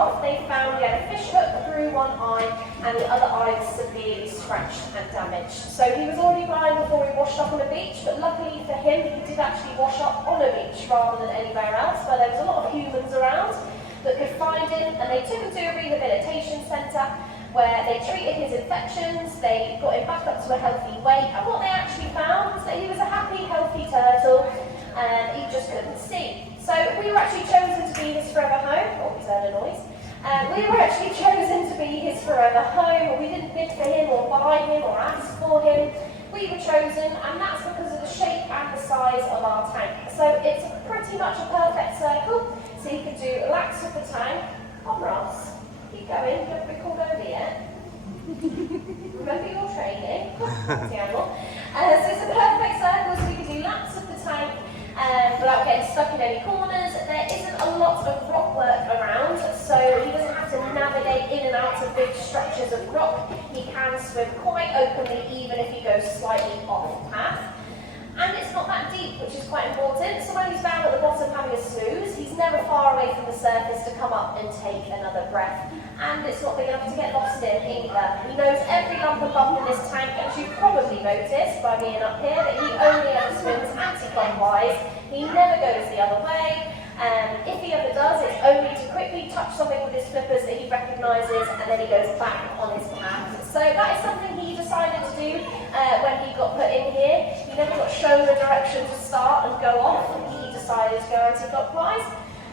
off, they found he had a fish hook through one eye and the other eye was severely scratched and damaged. So he was already blind before he washed up on a beach, but luckily for him, he did actually wash up on a beach rather than anywhere else, where there was a lot of humans around that could find him, and they took him to a rehabilitation centre where they treated his infections, they got him back up to a healthy weight, and what they actually found was that he was a happy, healthy turtle, and he just couldn't see. So we were actually chosen to be his forever home. Oh, he's heard a noise. We were actually chosen to be his forever home. We didn't bid for him or buy him or ask for him. We were chosen, and that's because of the shape and the size of our tank. So it's pretty much a perfect circle. So you can do laps of the tank. On Ross. Keep going, you haven't been called over yet. Remember your training. The animal. So it's a perfect circle, so we can do laps of the tank without getting stuck in any corners. There isn't a lot of rock work around, so he doesn't have to navigate in and out of big structures of rock. He can swim quite openly, even if he goes slightly off path. And it's not that deep, which is quite important. So when he's down at the bottom having a snooze, he's never far away from the surface to come up and take another breath. And it's not big enough to get lost in either. He knows every lump and bump in this tank, as you've probably noticed by being up here, that he only ever swims anti-clockwise. He never goes the other way. If he ever does, it's only to quickly touch something with his flippers that he recognises, and then he goes back on his path. So that is something he decided to do when he got put in here. He never got shown the direction to start and go off. He decided to go anti-clockwise.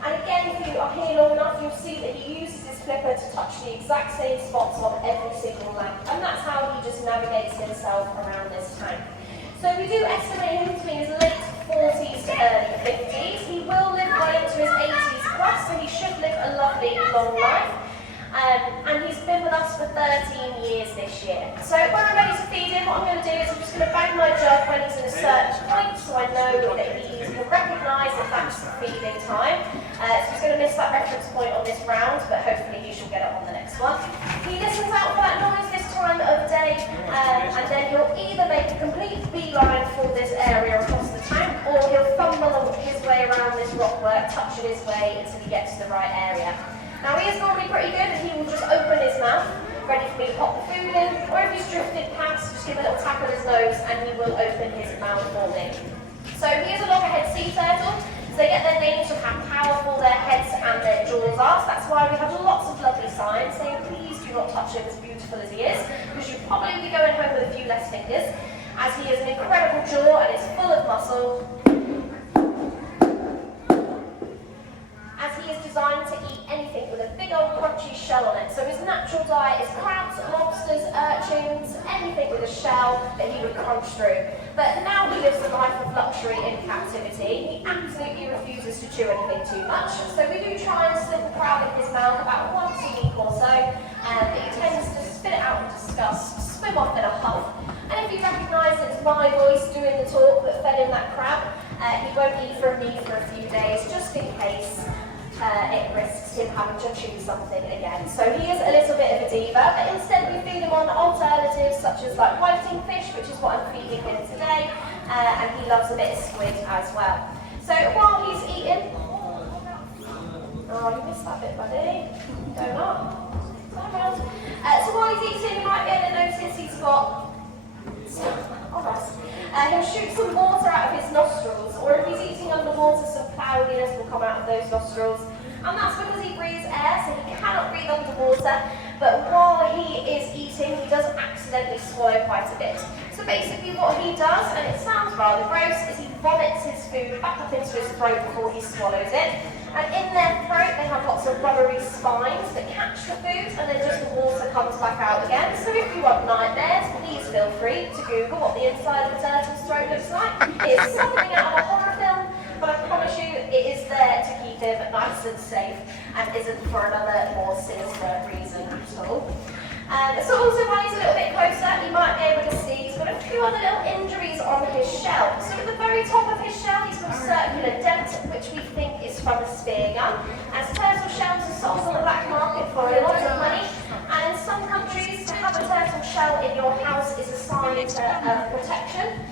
And again, if you are here long enough, you'll see that he uses his flipper to touch the exact same spots on every single lamp. And that's how he just navigates himself around this tank. So we do estimate him to be in his late 40s to early 50s. He will live well into his 80s plus, so he should live a lovely long life. And he's been with us for 13 years this year. So when I'm ready to feed him, what I'm going to do is I'm just going to bang my jug when he's in a certain point, so I know that he will recognise that that's feeding time. So he's going to miss that reference point on this round, but hopefully he should get it on the next one. He listens out for that noise this time of day, and then he'll either make a complete beeline for this area across the tank, or he'll fumble his way around this rockwork, touching his way until he gets to the right area. Now he is normally pretty good, and he will just open his mouth, ready for me to pop the food in, or if he's drifted past, just give a little tap on his nose and he will open his mouth for me. So he is a loggerhead sea turtle, so they get their names from how powerful their heads and their jaws are, so that's why we have lots of lovely signs saying please do not touch him, as beautiful as he is, because you'll probably be going home with a few less fingers, as he has an incredible jaw and it's full of muscle. As he is designed to eat anything with a big old crunchy shell on it. So his natural diet is crabs, lobsters, urchins, anything with a shell that he would crunch through. But now he lives a life of luxury in captivity. He absolutely refuses to chew anything too much. So we do try and slip a crab in his mouth about once a week or so. But he tends to spit it out in disgust, swim off in a huff. And if he recognises it's my voice doing the talk that fed him that crab, he won't eat from me for a few days, just in case. It risks him having to chew something again. So he is a little bit of a diva, but instead we feed him on alternatives such as like whiting fish, which is what I'm feeding him today, and he loves a bit of squid as well. So while he's eating, oh you missed that bit buddy, go not. So while he's eating you might be able to notice he's got he'll shoot some water out of his nostrils, or if he's eating underwater, some cloudiness will come out of those nostrils. And that's because he breathes air, so he cannot breathe underwater, but while he is eating, he does accidentally swallow quite a bit. So basically what he does, and it sounds rather gross, is he vomits his food back up into his throat before he swallows it. And in their throat, they have lots of rubbery spines that catch the food, and then just the water comes back out again. So if you want nightmares, please feel free to Google what the inside of a turtle's throat looks like. It's something out of a horror film, but I promise you it is there to keep him nice and safe, and isn't for another more sinister reason at all. So also while he's a little bit closer, you might be able to see he's got a few other little injuries on his shell. So at the very top of his shell, he's got a circular dent, which we think is from a spear gun. As turtle shells are sold on the black market for a lot of money, and in some countries, to have a turtle shell in your house is a sign of protection.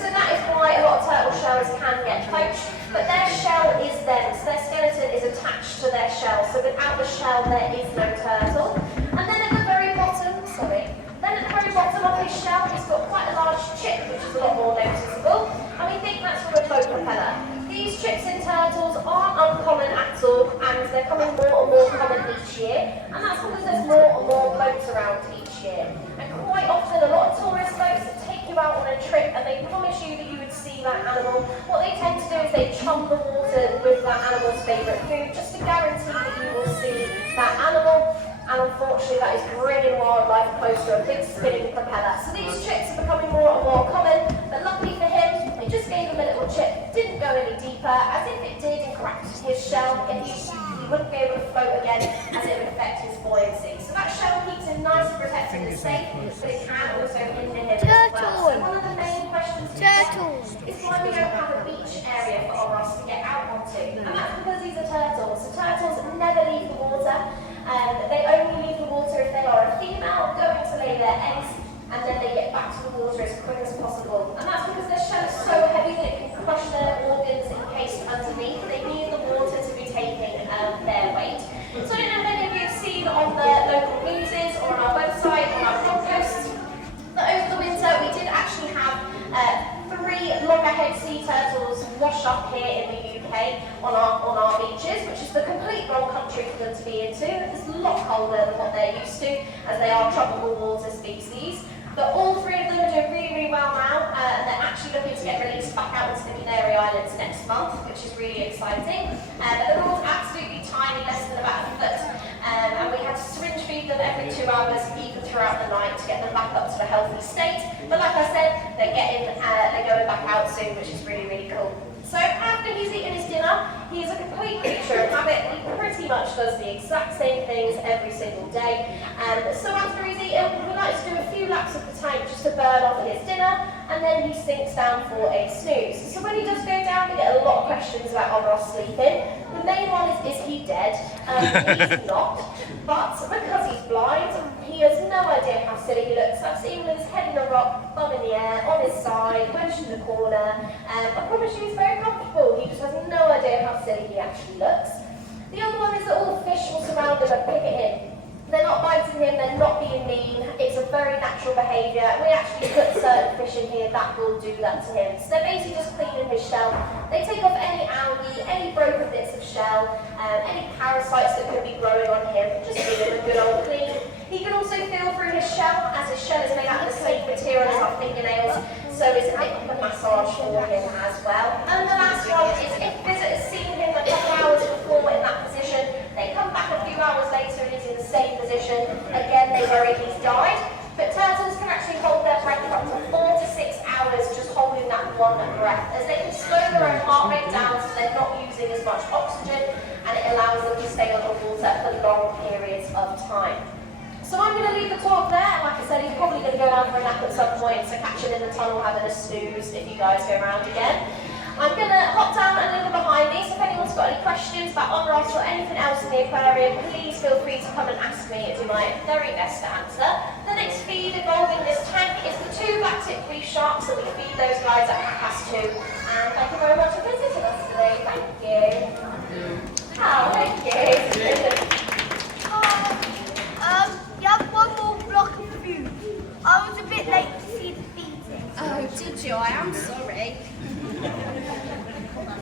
So that is why a lot of turtle shells can get poached, but their shell shell there is no turtle. And then at the very bottom, of his shell, he's got quite a large chip, which is a lot more noticeable. And we think that's from a boat propeller. These chips in turtles aren't uncommon at all, and they're coming more and more common each year. And that's because there's more and more boats around each year. And quite often, a lot of tourist boats that take you out on a trip, and they promise you that you would see that animal. What they tend to do is they chum the water with that animal's favourite food, just to guarantee that you will see that animal. And unfortunately, that is bringing wildlife close to a big spinning propeller. So these chips are becoming more and more common, but luckily for him, they just gave him a little chip, didn't go any deeper, as if it did and cracked his shell. If he wouldn't be able to float again, as it would affect his buoyancy. So that shell keeps him nice and protected and safe, but it can also hinder him as well. So one of the main questions is why we don't have a beach area for Oros to get out onto. And that's because these are turtles. So turtles never leave the water. They only leave the water if they are a female going to lay their eggs, and then they get back to the water as quick as possible. And that's because their shell is so heavy that it can crush their organs encased underneath. They need the water to be taking their weight. So I don't know if any of you have seen on the local newses or on our website, on our blog posts, that over the winter we did actually have 3 loggerhead sea turtles wash up here in the UK on our beaches, which is the complete wrong country for them to be into. It's a lot colder than what they're used to, as they are tropical water species. But all 3 of them are doing really, really well now, and they're actually looking to get released back out into the Canary Islands next month, which is really exciting. But they're all absolutely tiny, less than about a foot, and we had to syringe feed them every 2 hours, even throughout the night, to get them back up to a healthy state. But like I said, they're going back out soon, which is really, really cool. So after he's eaten his dinner, he is a complete creature of habit. He pretty much does the exact same things every single day. So after he's eaten, he likes to do a few laps of the tank just to burn off his dinner, and then he sinks down for a snooze. So when he does go down, we get a lot of questions about Oros sleeping. The main one is he dead? He's not, but because he's blind, he has no idea how silly he looks. I've seen him with his head in a rock, bum in the air, on his side, wedged in the corner. I promise you he's very comfortable. He just has no idea how silly he actually looks. The other one is that all the fish will surround him and pick at him. They're not biting him, they're not being mean. It's a very natural behaviour. We actually put certain fish in here that will do that to him. So they're basically just cleaning his shell. They take off any algae, any broken bits of shell, any parasites that could be growing on him, just give him a good old clean. He can also feel through his shell, as his shell is made out of the same material as our fingernails, so it's a bit of a massage for him as well. And the last one is if visitors see him a couple hours before in that position, they come back a few hours later and he's in the same position. Again, they worry he's died. But turtles can actually hold their breath for up to 4 to 6 hours just holding that one breath, as they can slow their own heart rate down so they're not using as much oxygen, and it allows them to stay on the water for long periods of time. So I'm going to leave the talk there. Like I said, he's probably going to go down for a nap at some point, so catch him in the tunnel having a snooze if you guys go around again. I'm going to hop down a little behind me, so if anyone's got any questions about Oros or anything else in the aquarium, please feel free to come and ask me. I'll do my very best to answer. The next feed involving this tank is the 2 black tip reef sharks, so we feed those guys at 2:30. And thank you very much.